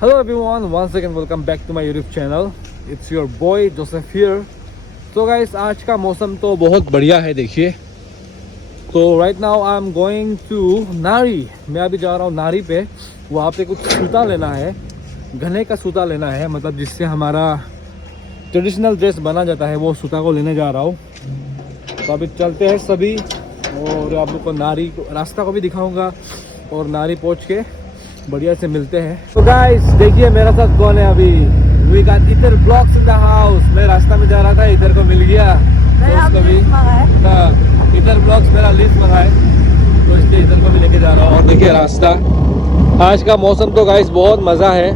Hello everyone, once again welcome back to my YouTube channel. It's your boy Joseph here. So guys, आज का मौसम तो बहुत बढ़िया है देखिए. तो right now I'm going to नारी. मैं अभी जा रहा हूँ नारी पे. वहाँ पे कुछ सूता लेना है, गन्ने का सूता लेना है, मतलब जिससे हमारा ट्रेडिशनल ड्रेस बना जाता है, वो सूता को लेने जा रहा हूँ. तो अभी चलते हैं सभी और आप लोग को नारी रास्ता को भी दिखाऊंगा और नारी पहुँच के बढ़िया से मिलते हैं. तो गाइस देखिए मेरा साथ कौन है अभी. वी गॉट इधर ब्लॉक्स इन द हाउस. मैं रास्ता में जा रहा था, इधर को मिल गया दोस्त को भी. इधर ब्लॉक्स मेरा लिस्ट लगा है तो इसलिए इधर को भी लेके जा रहा हूँ. और देखिए रास्ता, आज का मौसम तो गाइस बहुत मज़ा है.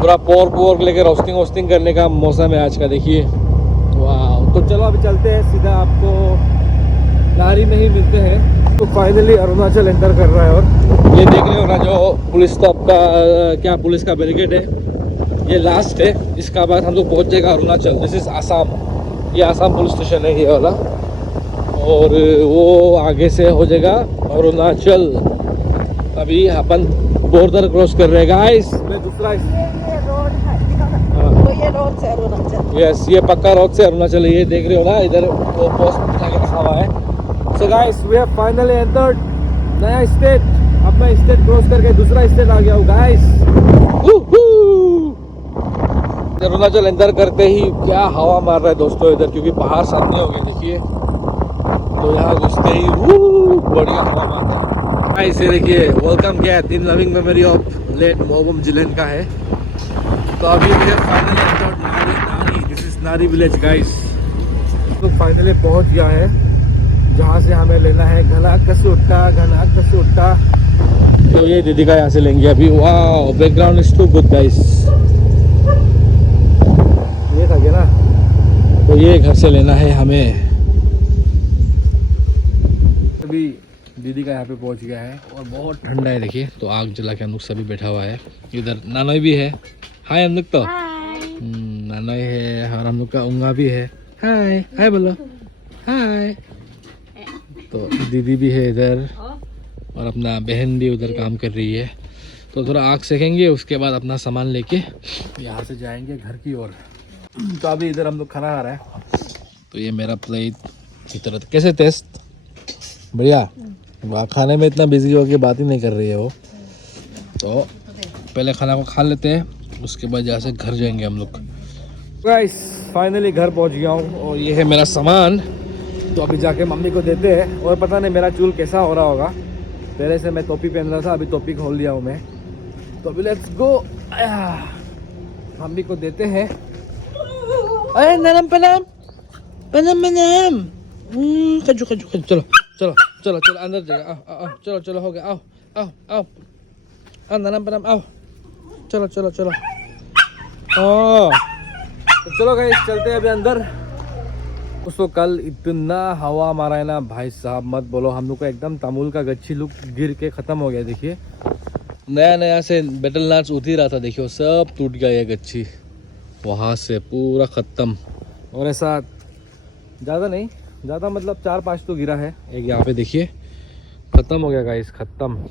पूरा पोर्क लेके रोस्टिंग करने का मौसम है आज का. देखिए वाह. तो चलो अभी चलते हैं, सीधा आपको नारी में ही मिलते हैं. तो फाइनली अरुणाचल एंटर कर रहा है और ये देख रहे हो ना जो पुलिस स्टॉप का क्या पुलिस का बैरिकेड है, ये लास्ट है. इसका बाद हम लोग पहुँच जाएगा अरुणाचल. This is Assam. ये आसाम पुलिस स्टेशन है ये वाला. और वो आगे से हो जाएगा अरुणाचल. अभी अपन बॉर्डर क्रॉस कर रहे हैं गाइस. मैं दूसरा रोड है, तो ये रोड से अरुणाचल. यस, ये पक्का रोड से अरुणाचल है. ये देख रहे हो ना इधर वो पोस्ट उठा के रखा हुआ है. So guys we have finally entered नया स्टेट. अब मैं स्टेट क्रॉस करके दूसरा स्टेट आ गया हूँ गाइस. अरुणाचल एंटर करते ही क्या हवा मार रहा है दोस्तों इधर, क्योंकि पहाड़ सामने हो गए देखिए. तो यहाँ घुसते ही बढ़िया हवा मार रहा है गाइस. ये देखिए welcome gate in loving memory of late Mohammad Jilen का है. तो अभी मुझे finally entered Nari. This is Nari village guys. तो फाइनली पहुँच गया है जहाँ से हमें लेना है घना कसूटा. तो ये दीदी का यहाँ से लेंगे अभी. वाह, background is too good guys. ये था क्या ना. तो ये घर से लेना है हमें. अभी दीदी का यहाँ पे पहुँच गया है और बहुत ठंडा है देखिए. तो आग जला के हम लोग सभी बैठा हुआ है. इधर नानोई भी है. हाय हम लोग तो नानोई है और हम लोग का उंगा भी है. हाय हाय बोलो हाय. तो दीदी भी है इधर और अपना बहन भी उधर काम कर रही है. तो थोड़ा आग सेकेंगे, उसके बाद अपना सामान लेके यहाँ से जाएंगे घर की ओर. तो अभी इधर हम लोग खाना खा रहे हैं. तो ये मेरा प्लेट इधर. कैसे टेस्ट? बढ़िया. वहाँ खाने में इतना बिजी हो के बात ही नहीं कर रही है वो. तो पहले खाना को खा लेते हैं, उसके बाद यहाँ से घर जाएंगे हम लोग. गाइस फाइनली घर पहुँच गया हूँ और ये है मेरा सामान. तो अभी जाके मम्मी को देते हैं. और पता नहीं मेरा चूल कैसा हो रहा होगा. पहले से मैं टोपी पहन रहा था, अभी टोपी खोल लिया हूँ मैं. तो अभी लेट्स गो. मम्मी को देते हैं. अरे नरम पनाम खजू. चलो अंदर जाएगा. आओ चलो हो गया. आओ नरम पनाम आओ. चलो तो चलो गाइस चलते हैं अभी अंदर. उसको कल इतना हवा मारा है ना भाई साहब, मत बोलो. हम लोग का एकदम तमुल का गच्छी लुक गिर के ख़त्म हो गया. देखिए नया से बैटल नाट्स उठ ही रहा था. देखियो सब टूट गया ये गच्छी वहाँ से पूरा ख़त्म. और ऐसा ज़्यादा मतलब 4-5 तो गिरा है. एक यहाँ पे देखिए ख़त्म हो गया गाइस, ख़त्म.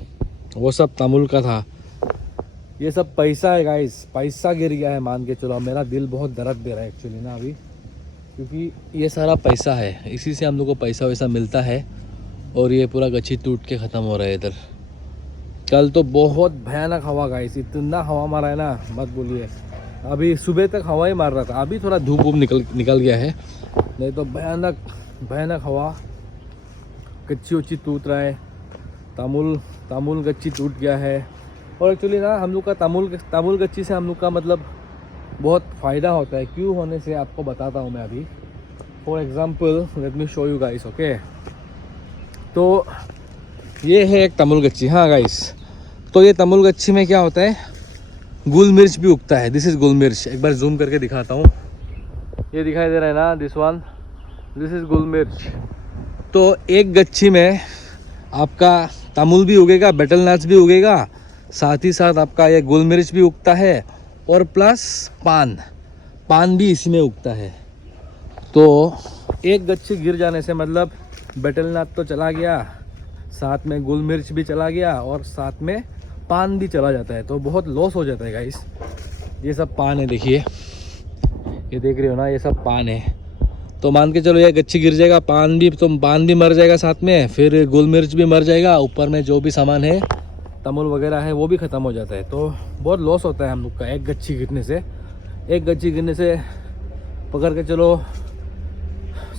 वो सब तमुल का था. ये सब पैसा है गाइस, पैसा गिर गया है मान के चलो. मेरा दिल बहुत दर्द दे रहा है एक्चुअली ना अभी, क्योंकि ये सारा पैसा है. इसी से हम लोग को पैसा वैसा मिलता है. और ये पूरा गच्छी टूट के ख़त्म हो रहा है इधर. कल तो बहुत भयानक हवा गाइस, इतना हवा मारा है ना मत बोलिए. अभी सुबह तक हवा ही मार रहा था. अभी थोड़ा धूप निकल गया है, नहीं तो भयानक हवा. गच्छी टूट रहा है. तमुल गच्छी टूट गया है. और एक्चुअली ना हम लोग का तमुल गच्छी से हम लोग का मतलब बहुत फ़ायदा होता है. क्यों होने से आपको बताता हूँ मैं अभी. For example let me show you guys. Okay, तो ये है एक तमुल गच्छी. हाँ गाइस, तो ये तमुल गच्छी में क्या होता है, गुल मिर्च भी उगता है. दिस इज़ गुल मिर्च. एक बार जूम करके दिखाता हूँ. ये दिखाई दे रहा है ना, दिस इज़ गुल मिर्च. तो एक गच्छी में आपका तमुल भी उगेगा, बैटल नाट्स भी उगेगा, साथ ही साथ आपका ये गुल मिर्च भी उगता है और प्लस पान भी इसी में उगता है. तो एक गच्छी गिर जाने से मतलब बैटल नाट तो चला गया, साथ में गुल मिर्च भी चला गया और साथ में पान भी चला जाता है तो बहुत लॉस हो जाता है गाइस। ये सब पान है, देखिए ये देख रहे हो ना, ये सब पान है। तो मान के चलो ये गच्छी गिर जाएगा, पान भी मर जाएगा साथ में, फिर गोल मिर्च भी मर जाएगा, ऊपर में जो भी सामान है तमुल वगैरह है वो भी ख़त्म हो जाता है। तो बहुत लॉस होता है हम लोग का एक गच्छी गिरने से। एक गच्छी गिरने से पकड़ के चलो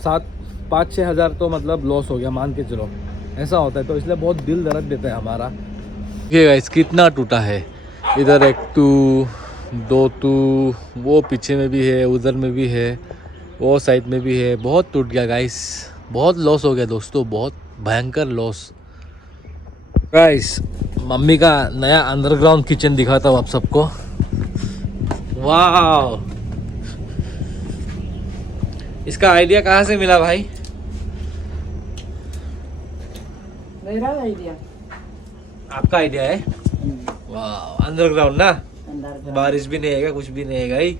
5-6 हज़ार तो मतलब लॉस हो गया, मान के चलो, ऐसा होता है। तो इसलिए बहुत दिल दर्द देता है हमारा। देखिए गाइस कितना टूटा है, इधर 1 टू 2 टू, वो पीछे में भी है, उधर में भी है, वो साइड में भी है, बहुत टूट गया गाइस, बहुत लॉस हो गया दोस्तों, बहुत भयंकर लॉस। गाइस मम्मी का नया अंडरग्राउंड किचन दिखाता हूँ आप सबको। वाह, इसका आइडिया कहाँ से मिला भाई? मेरा आइडिया। आपका आइडिया है? वाह, अंडरग्राउंड ना, अंदर बारिश भी नहीं है, कुछ भी नहीं है भाई।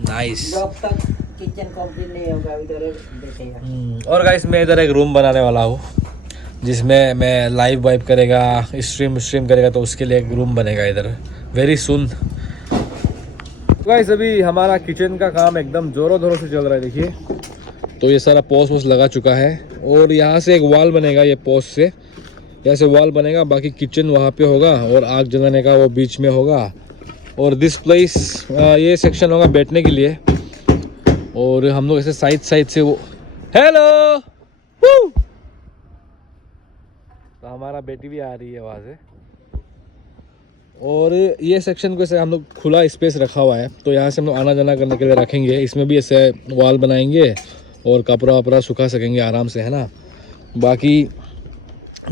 नाइस। जब तक किचन कंप्लीट नहीं होगा इधर बैठेगा। और गाइस मैं इधर एक रूम बनाने वाला हूँ जिसमें मैं लाइव वाइव करेगा, स्ट्रीम करेगा, तो उसके लिए एक रूम बनेगा इधर वेरी सुन। गाइस अभी हमारा किचन का काम एकदम जोरों शोरों से चल रहा है, देखिए। तो ये सारा पोस्ट वोस्ट लगा चुका है और यहाँ से एक वॉल बनेगा, ये पोस्ट से यहाँ से वॉल बनेगा, बाकी किचन वहाँ पे होगा और आग जलाने का वो बीच में होगा। और दिस प्लेस ये सेक्शन होगा बैठने के लिए। और हम लोग ऐसे साइड से वो हेलो, तो हमारा बेटी भी आ रही है वहाँ से। और ये सेक्शन को ऐसे हम लोग खुला स्पेस रखा हुआ है, तो यहाँ से हम लोग आना जाना करने के लिए रखेंगे। इसमें भी ऐसे वॉल बनाएंगे और कपड़ा वपड़ा सुखा सकेंगे आराम से, है ना। बाकी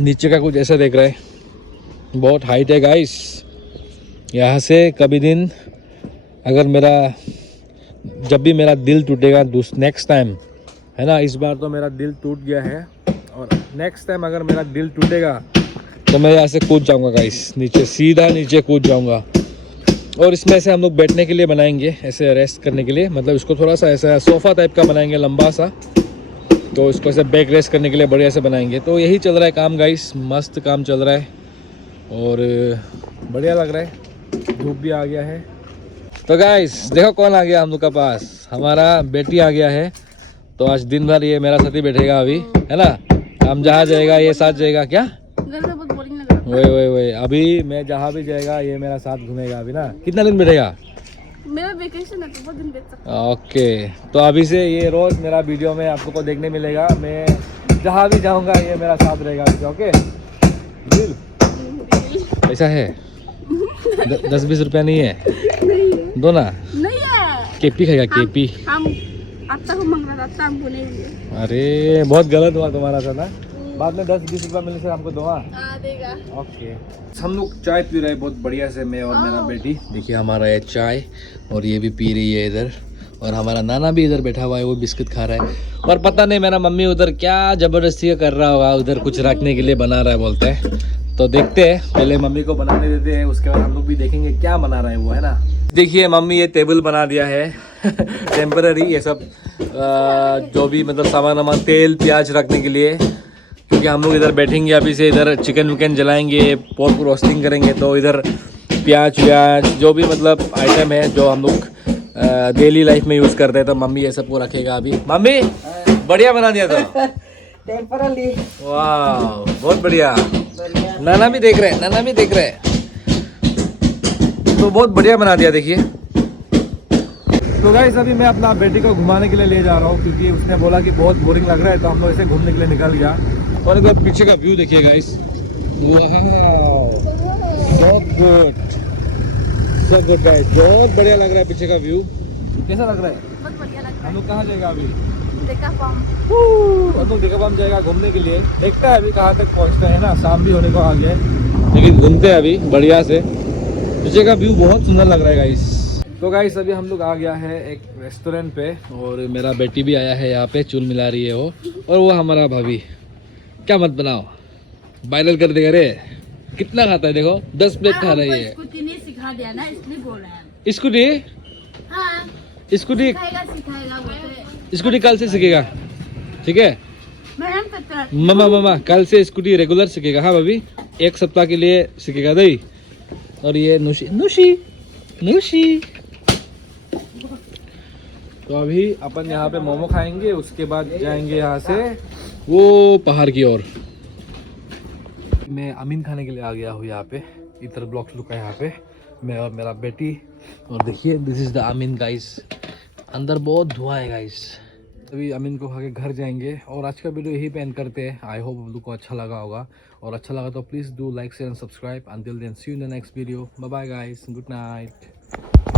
नीचे का कुछ ऐसा देख रहा है, बहुत हाइट है गाइस। यहाँ से कभी दिन अगर जब भी मेरा दिल टूटेगा नेक्स्ट टाइम, है ना, इस बार तो मेरा दिल टूट गया है, और नेक्स्ट टाइम अगर मेरा दिल टूटेगा तो मैं यहाँ से कूद जाऊँगा गाइस, नीचे सीधा नीचे कूद जाऊँगा। और इसमें से हम लोग बैठने के लिए बनाएंगे, ऐसे रेस्ट करने के लिए, मतलब इसको थोड़ा सा ऐसा सोफ़ा टाइप का बनाएंगे लंबा सा, तो इसको ऐसे बैक रेस्ट करने के लिए बढ़िया से बनाएंगे। तो यही चल रहा है काम गाइस, मस्त काम चल रहा है और बढ़िया लग रहा है। धूप भी आ गया है। तो गाइस देखो कौन आ गया हम लोग का पास, हमारा बेटी आ गया है। तो आज दिन भर ये मेरा साथ ही बैठेगा अभी, है ना। हम जहाँ जाएगा ये साथ जाएगा। क्या वही अभी मैं जहाँ भी जाएगा ये मेरा साथ घूमेगा अभी ना। कितना दिन बैठेगा? मेरा वेकेशन है तो बहुत दिन बैठ सकता। ओके, तो अभी से ये रोज मेरा वीडियो में आप लोग को देखने मिलेगा। मैं जहाँ भी जाऊँगा ये मेरा साथ रहेगा। ओके, ऐसा है? 10-20 रुपया नहीं है? नहीं दो ना। नहीं है। केपी खाएगा? केपी हम आता को मांग रहा था, हमको नहीं दिए। अरे बहुत गलत हुआ तुम्हारा सा ना। बाद में 10-20 रुपया मिलने से हमको दो। देगा। ओके, हम लोग चाय पी रहे हैं बहुत बढ़िया से, मैं और मेरा बेटी। देखिए हमारा ये चाय, और ये भी पी रही है इधर, और हमारा नाना भी इधर बैठा हुआ है, वो बिस्किट खा रहा है। और पता नहीं मेरा मम्मी उधर क्या ज़बरदस्ती कर रहा होगा, उधर कुछ रखने के लिए बना रहा है बोलते हैं। तो देखते हैं, पहले मम्मी को बनाने देते हैं, उसके बाद हम लोग भी देखेंगे क्या बना रहा है वो, है ना। देखिए मम्मी ये टेबल बना दिया है टेम्पररी, ये सब जो भी मतलब सामान तेल प्याज रखने के लिए, क्योंकि हम लोग इधर बैठेंगे अभी से, इधर चिकन विकन जलाएंगे, पोर्क रोस्टिंग करेंगे, तो इधर प्याज व्याज जो भी मतलब आइटम है जो हम लोग डेली लाइफ में यूज़ करते हैं, तो मम्मी ये सब को रखेगा अभी। मम्मी बढ़िया बना दिया तो टेम्पररी। वाह बहुत बढ़िया। नाना भी देख रहे हैं, नाना भी देख रहे हैं, तो बहुत बढ़िया बना दिया। देखिए तो गाइस अभी मैं अपना बेटी को घुमाने के लिए ले जा रहा हूँ, क्योंकि उसने बोला कि बहुत बोरिंग लग रहा है, तो हम लोग इसे घूमने के लिए निकल गया। और इधर पीछे का व्यू देखिए गाइस, सो गुड गाइस, बहुत बढ़िया लग रहा है पीछे का व्यू। कैसा लग रहा है? बहुत बढ़िया लग रहा हम लोग कहाँ जाएगा अभी? है। देखा पाऊँ। हम लोग डेकापाम जाएगा घूमने के लिए। देखते हैं अभी कहाँ तक पहुँचते हैं ना, शाम भी होने को आ गया, लेकिन घूमते हैं अभी बढ़िया से। पीछे का व्यू बहुत सुंदर लग रहा है गाइस। तो गाइस अभी हम लोग आ गया है एक रेस्टोरेंट पे, और मेरा बेटी भी आया है यहाँ पे, चूल मिला रही है वो, और वो हमारा भाभी। क्या मत बनाओ, वायरल कर देगा रे। कितना खाता है देखो, 10 प्लेट खा रही है। स्कूटी ने सिखा दिया ना, इसलिए बोल रहे हैं। स्कूटी? हाँ, स्कूटी? सिखाएगा बोलते। स्कूटी कल से सीखेगा, ठीक है? मैडम मामा कल से स्कूटी रेगुलर सीखेगा। हाँ भाभी, एक सप्ताह के लिए सीखेगा दही। और ये नुशी नुशी नुशी। तो अभी अपन यहाँ पे मोमो खाएंगे, उसके बाद जाएंगे यहाँ से वो पहाड़ की ओर। मैं अमीन खाने के लिए आ गया हूँ यहाँ पे, इधर ब्लॉक्स लुका है यहाँ पे, मैं और मेरा बेटी। और देखिए दिस इज़ द अमीन गाइस, अंदर बहुत धुआं है गाइस। अभी अमीन को खा के घर जाएंगे और आज का वीडियो यही पे एंड करते हैं। आई होप आप लोग को अच्छा लगा होगा, और अच्छा लगा तो please do like share and subscribe. Until then see you in the next video. Bye bye guys, good night.